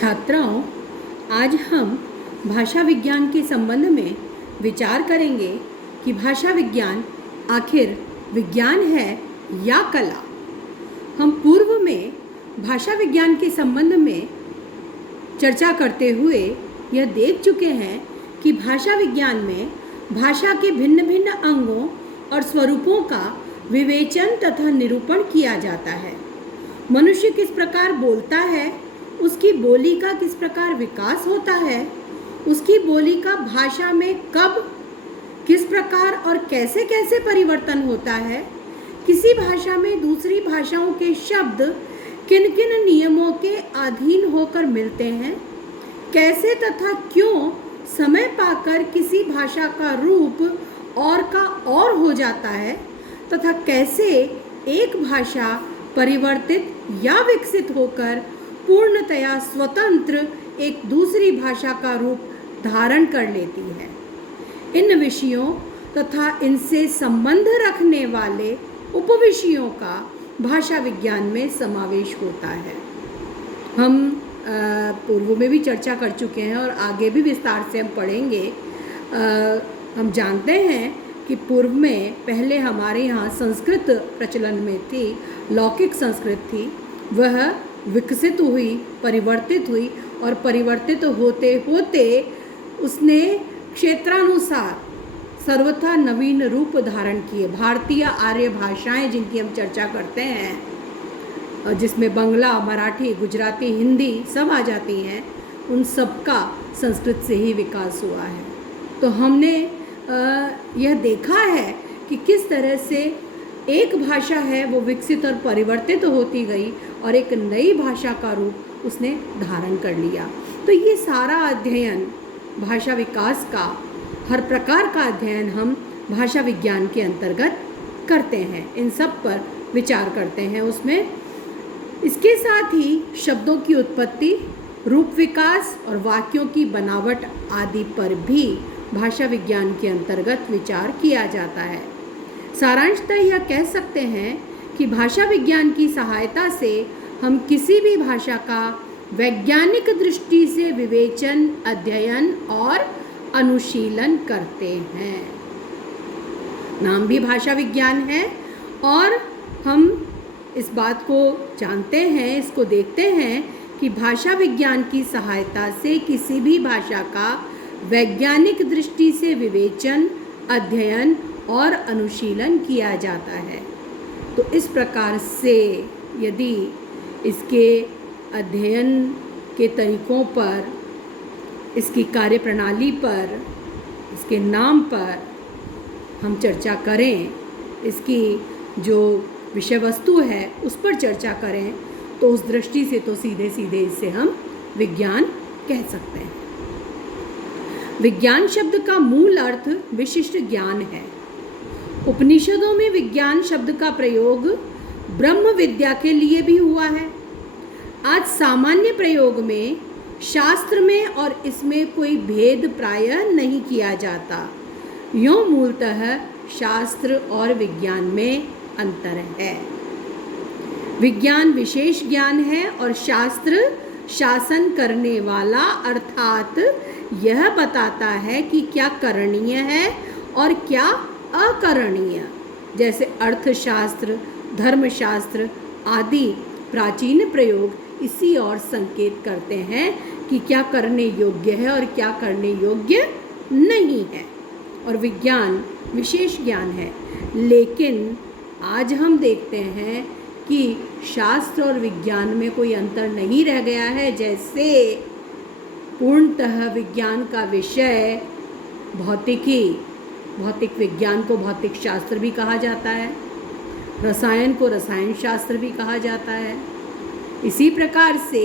छात्राओं, आज हम भाषा विज्ञान के संबंध में विचार करेंगे कि भाषा विज्ञान आखिर विज्ञान है या कला। हम पूर्व में भाषा विज्ञान के संबंध में चर्चा करते हुए यह देख चुके हैं कि भाषा विज्ञान में भाषा के भिन्न भिन्न अंगों और स्वरूपों का विवेचन तथा निरूपण किया जाता है। मनुष्य किस प्रकार बोलता है, उसकी बोली का किस प्रकार विकास होता है, उसकी बोली का भाषा में कब, किस प्रकार और कैसे कैसे परिवर्तन होता है, किसी भाषा में दूसरी भाषाओं के शब्द किन किन नियमों के अधीन होकर मिलते हैं, कैसे तथा क्यों समय पाकर किसी भाषा का रूप और का और हो जाता है, तथा कैसे एक भाषा परिवर्तित या विकसित होकर पूर्णतया स्वतंत्र एक दूसरी भाषा का रूप धारण कर लेती है। इन विषयों तथा इनसे संबंध रखने वाले उपविषयों का भाषा विज्ञान में समावेश होता है। हम पूर्व में भी चर्चा कर चुके हैं और आगे भी विस्तार से हम पढ़ेंगे। हम जानते हैं कि पूर्व में पहले हमारे यहाँ संस्कृत प्रचलन में थी, लौकिक संस्कृत थी। वह विकसित हुई, परिवर्तित हुई और परिवर्तित होते होते उसने क्षेत्रानुसार सर्वथा नवीन रूप धारण किए। भारतीय आर्य भाषाएं जिनकी हम चर्चा करते हैं, जिसमें बंगला, मराठी, गुजराती, हिंदी सब आ जाती हैं, उन सब का संस्कृत से ही विकास हुआ है। तो हमने यह देखा है कि किस तरह से एक भाषा है वो विकसित और परिवर्तित होती गई और एक नई भाषा का रूप उसने धारण कर लिया। तो ये सारा अध्ययन भाषा विकास का, हर प्रकार का अध्ययन हम भाषा विज्ञान के अंतर्गत करते हैं, इन सब पर विचार करते हैं उसमें। इसके साथ ही शब्दों की उत्पत्ति, रूप विकास और वाक्यों की बनावट आदि पर भी भाषा विज्ञान के अंतर्गत विचार किया जाता है। सारांशतः यह कह सकते हैं कि भाषा विज्ञान की सहायता से हम किसी भी भाषा का वैज्ञानिक दृष्टि से विवेचन, अध्ययन और अनुशीलन करते हैं। नाम भी भाषा विज्ञान है और हम इस बात को जानते हैं, इसको देखते हैं कि भाषा विज्ञान की सहायता से किसी भी भाषा का वैज्ञानिक दृष्टि से विवेचन, अध्ययन और अनुशीलन किया जाता है। तो इस प्रकार से यदि इसके अध्ययन के तरीकों पर, इसकी कार्यप्रणाली पर, इसके नाम पर हम चर्चा करें, इसकी जो विषय वस्तु है उस पर चर्चा करें, तो उस दृष्टि से तो सीधे सीधे इसे हम विज्ञान कह सकते हैं। विज्ञान शब्द का मूल अर्थ विशिष्ट ज्ञान है। उपनिषदों में विज्ञान शब्द का प्रयोग ब्रह्म विद्या के लिए भी हुआ है। आज सामान्य प्रयोग में शास्त्र में और इसमें कोई भेद प्रायः नहीं किया जाता। यूँ मूलतः शास्त्र और विज्ञान में अंतर है। विज्ञान विशेष ज्ञान है और शास्त्र शासन करने वाला, अर्थात यह बताता है कि क्या करणीय है और क्या अकरणीय। जैसे अर्थशास्त्र, धर्मशास्त्र आदि प्राचीन प्रयोग इसी ओर संकेत करते हैं कि क्या करने योग्य है और क्या करने योग्य नहीं है। और विज्ञान विशेष ज्ञान है। लेकिन आज हम देखते हैं कि शास्त्र और विज्ञान में कोई अंतर नहीं रह गया है। जैसे पूर्णतः विज्ञान का विषय भौतिकी, भौतिक विज्ञान को भौतिक शास्त्र भी कहा जाता है, रसायन को रसायन शास्त्र भी कहा जाता है। इसी प्रकार से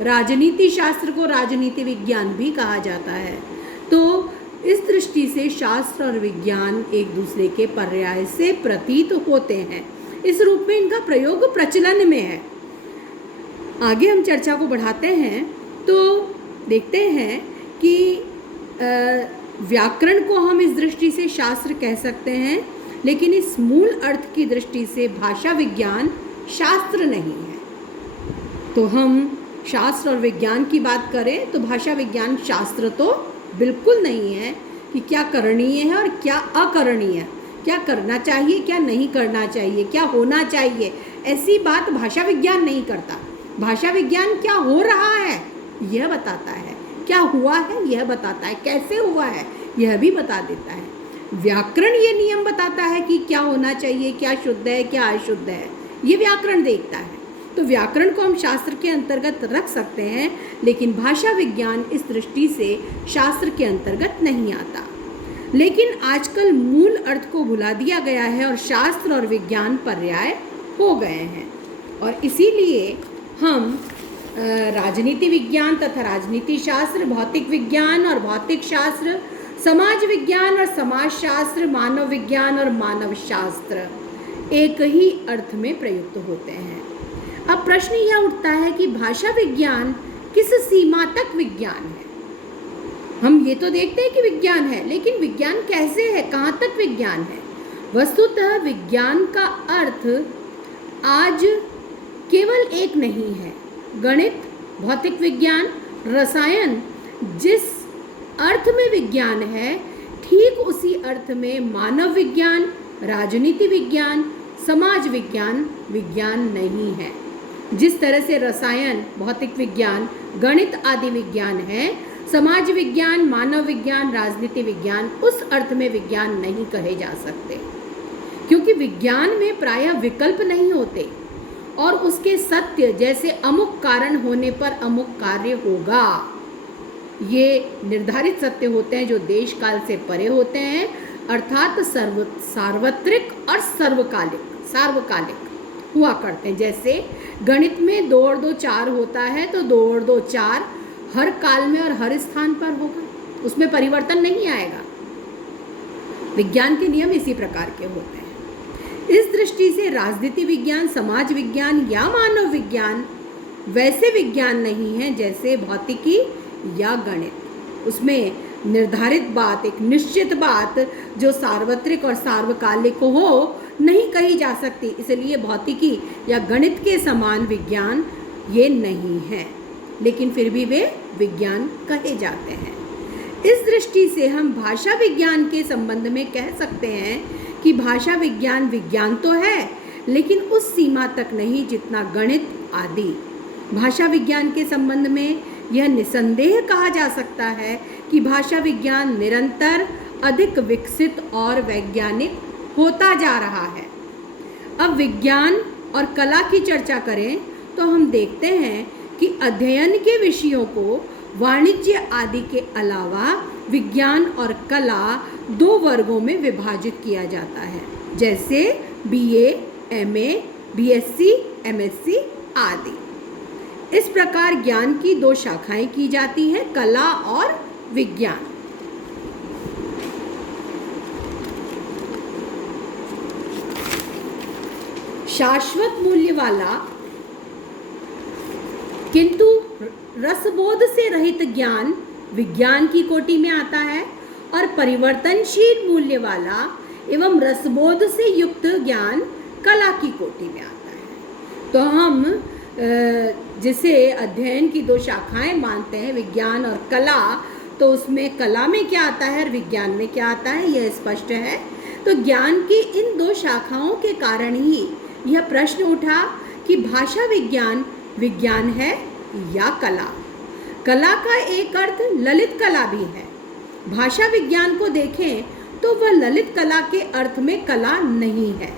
राजनीति शास्त्र को राजनीति विज्ञान भी कहा जाता है। तो इस दृष्टि से शास्त्र और विज्ञान एक दूसरे के पर्याय से प्रतीत होते हैं। इस रूप में इनका प्रयोग प्रचलन में है। आगे हम चर्चा को बढ़ाते हैं तो देखते हैं कि व्याकरण को हम इस दृष्टि से शास्त्र कह सकते हैं, लेकिन इस मूल अर्थ की दृष्टि से भाषा विज्ञान शास्त्र नहीं है। तो हम शास्त्र और विज्ञान की बात करें तो भाषा विज्ञान शास्त्र तो बिल्कुल नहीं है कि क्या करणीय है और क्या अकरणीय है, क्या करना चाहिए क्या नहीं करना चाहिए, क्या होना चाहिए, ऐसी बात भाषा विज्ञान नहीं करता। भाषा विज्ञान क्या हो रहा है यह बताता है, क्या हुआ है यह बताता है, कैसे हुआ है यह भी बता देता है। व्याकरण ये नियम बताता है कि क्या होना चाहिए, क्या शुद्ध है क्या अशुद्ध है, ये व्याकरण देखता है। तो व्याकरण को हम शास्त्र के अंतर्गत रख सकते हैं, लेकिन भाषा विज्ञान इस दृष्टि से शास्त्र के अंतर्गत नहीं आता। लेकिन आजकल मूल अर्थ को भुला दिया गया है और शास्त्र और विज्ञान पर्याय हो गए हैं, और इसीलिए हम राजनीति विज्ञान तथा राजनीति शास्त्र, भौतिक विज्ञान और भौतिक शास्त्र, समाज विज्ञान और समाज शास्त्र, मानव विज्ञान और मानव शास्त्र एक ही अर्थ में प्रयुक्त होते हैं। अब प्रश्न यह उठता है कि भाषा विज्ञान किस सीमा तक विज्ञान है। हम ये तो देखते हैं कि विज्ञान है, लेकिन विज्ञान कैसे है, कहाँ तक विज्ञान है। वस्तुतः विज्ञान का अर्थ आज केवल एक नहीं है। गणित, भौतिक विज्ञान, रसायन जिस अर्थ में विज्ञान है, ठीक उसी अर्थ में मानव विज्ञान, राजनीति विज्ञान, समाज विज्ञान विज्ञान नहीं है। जिस तरह से रसायन, भौतिक विज्ञान, गणित आदि विज्ञान है, समाज विज्ञान, मानव विज्ञान, राजनीति विज्ञान उस अर्थ में विज्ञान नहीं कहे जा सकते, क्योंकि विज्ञान में प्रायः विकल्प नहीं होते और उसके सत्य जैसे अमुक कारण होने पर अमुक कार्य होगा, ये निर्धारित सत्य होते हैं जो देश काल से परे होते हैं, अर्थात सार्वत्रिक और सार्वकालिक हुआ करते हैं। जैसे गणित में 2 और 2 4 होता है, तो 2 और 2 4 हर काल में और हर स्थान पर होगा, उसमें परिवर्तन नहीं आएगा। विज्ञान के नियम इसी प्रकार के होते हैं। इस दृष्टि से राजनीति विज्ञान, समाज विज्ञान या मानव विज्ञान वैसे विज्ञान नहीं है जैसे भौतिकी या गणित। उसमें निर्धारित बात, एक निश्चित बात जो सार्वत्रिक और सार्वकालिक हो नहीं कही जा सकती, इसलिए भौतिकी या गणित के समान विज्ञान ये नहीं है, लेकिन फिर भी वे विज्ञान कहे जाते हैं। इस दृष्टि से हम भाषा विज्ञान के संबंध में कह सकते हैं कि भाषा विज्ञान विज्ञान तो है, लेकिन उस सीमा तक नहीं जितना गणित आदि। भाषा विज्ञान के संबंध में यह निसंदेह कहा जा सकता है कि भाषा विज्ञान निरंतर अधिक विकसित और वैज्ञानिक होता जा रहा है। अब विज्ञान और कला की चर्चा करें तो हम देखते हैं कि अध्ययन के विषयों को वाणिज्य आदि के अलावा विज्ञान और कला 2 वर्गों में विभाजित किया जाता है, जैसे BA, MA, BSc, MSc आदि। इस प्रकार ज्ञान की 2 शाखाएं की जाती हैं, कला और विज्ञान। शाश्वत मूल्य वाला किंतु रसबोध से रहित ज्ञान विज्ञान की कोटि में आता है, और परिवर्तनशील मूल्य वाला एवं रसबोध से युक्त ज्ञान कला की कोटि में आता है। तो हम जिसे अध्ययन की 2 शाखाएं मानते हैं, विज्ञान और कला, तो उसमें कला में क्या आता है और विज्ञान में क्या आता है यह स्पष्ट है। तो ज्ञान की इन 2 शाखाओं के कारण ही यह प्रश्न उठा कि भाषा विज्ञान विज्ञान है या कला। कला का एक अर्थ ललित कला भी है। भाषा विज्ञान को देखें तो वह ललित कला के अर्थ में कला नहीं है।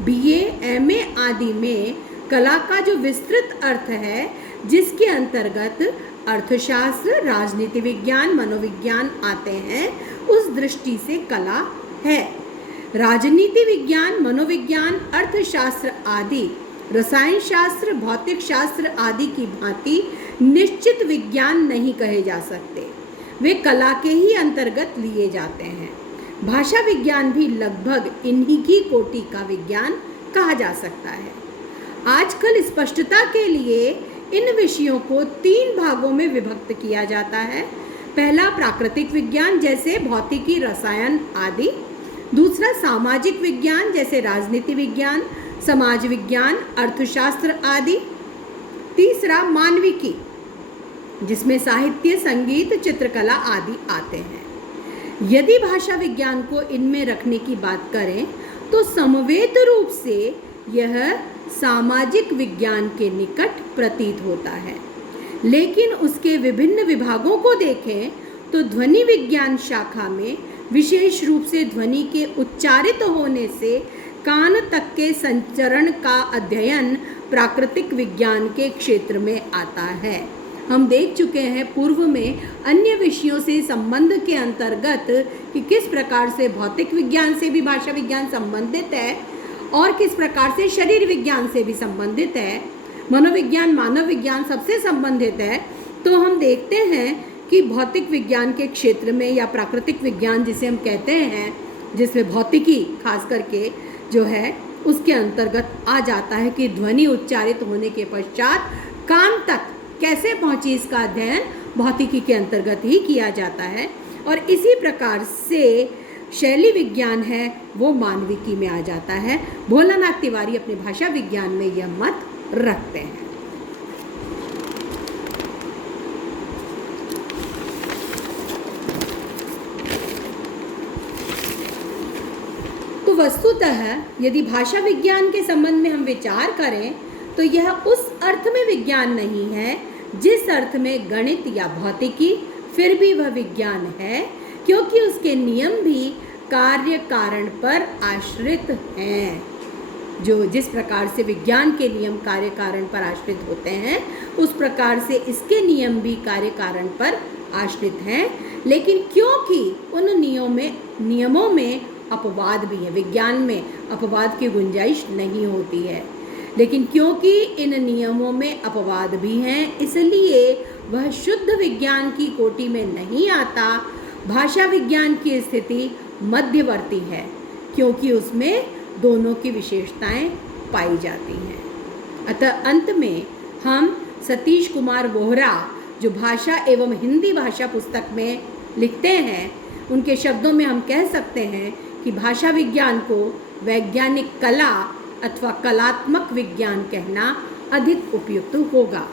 BA, MA आदि में कला का जो विस्तृत अर्थ है, जिसके अंतर्गत अर्थशास्त्र, राजनीति विज्ञान, मनोविज्ञान आते हैं, उस दृष्टि से कला है। राजनीति विज्ञान, मनोविज्ञान, अर्थशास्त्र आदि रसायन शास्त्र, भौतिक शास्त्र आदि की भांति निश्चित विज्ञान नहीं कहे जा सकते, वे कला के ही अंतर्गत लिए जाते हैं। भाषा विज्ञान भी लगभग इन्हीं की कोटि का विज्ञान कहा जा सकता है। आजकल स्पष्टता के लिए इन विषयों को 3 भागों में विभक्त किया जाता है। पहला प्राकृतिक विज्ञान जैसे भौतिकी, रसायन आदि। दूसरा सामाजिक विज्ञान जैसे राजनीति विज्ञान, समाज विज्ञान, अर्थशास्त्र आदि। तीसरा मानविकी, जिसमें साहित्य, संगीत, चित्रकला आदि आते हैं। यदि भाषा विज्ञान को इनमें रखने की बात करें तो समवेत रूप से यह सामाजिक विज्ञान के निकट प्रतीत होता है। लेकिन उसके विभिन्न विभागों को देखें तो ध्वनि विज्ञान शाखा में विशेष रूप से ध्वनि के उच्चारित होने से कान तक के संचरण का अध्ययन प्राकृतिक विज्ञान के क्षेत्र में आता है। हम देख चुके हैं पूर्व में अन्य विषयों से संबंध के अंतर्गत कि किस प्रकार से भौतिक विज्ञान से भी भाषा विज्ञान संबंधित है और किस प्रकार से शरीर विज्ञान से भी संबंधित है, मनोविज्ञान, मानव विज्ञान सबसे संबंधित है। तो हम देखते हैं कि भौतिक विज्ञान के क्षेत्र में या प्राकृतिक विज्ञान जिसे हम कहते हैं, जिसमें भौतिकी खास करके जो है उसके अंतर्गत आ जाता है कि ध्वनि उच्चारित होने के पश्चात कान तक कैसे पहुंची, इसका अध्ययन भौतिकी के अंतर्गत ही किया जाता है। और इसी प्रकार से शैली विज्ञान है वो मानविकी में आ जाता है। भोलानाथ तिवारी अपने भाषा विज्ञान में यह मत रखते हैं। तो वस्तुतः यदि भाषा विज्ञान के संबंध में हम विचार करें तो यह उस अर्थ में विज्ञान नहीं है जिस अर्थ में गणित या भौतिकी, फिर भी वह विज्ञान है क्योंकि उसके नियम भी कार्य कारण पर आश्रित हैं। जो जिस प्रकार से विज्ञान के नियम कार्य कारण पर आश्रित होते हैं उस प्रकार से इसके नियम भी कार्य कारण पर आश्रित हैं। लेकिन क्योंकि उन नियमों में अपवाद भी है, विज्ञान में अपवाद की गुंजाइश नहीं होती है, लेकिन क्योंकि इन नियमों में अपवाद भी हैं इसलिए वह शुद्ध विज्ञान की कोटि में नहीं आता। भाषा विज्ञान की स्थिति मध्यवर्ती है क्योंकि उसमें दोनों की विशेषताएं पाई जाती हैं। अतः अंत में हम सतीश कुमार बोहरा जो भाषा एवं हिंदी भाषा पुस्तक में लिखते हैं उनके शब्दों में हम कह सकते हैं कि भाषा विज्ञान को वैज्ञानिक कला अथवा कलात्मक विज्ञान कहना अधिक उपयुक्त होगा।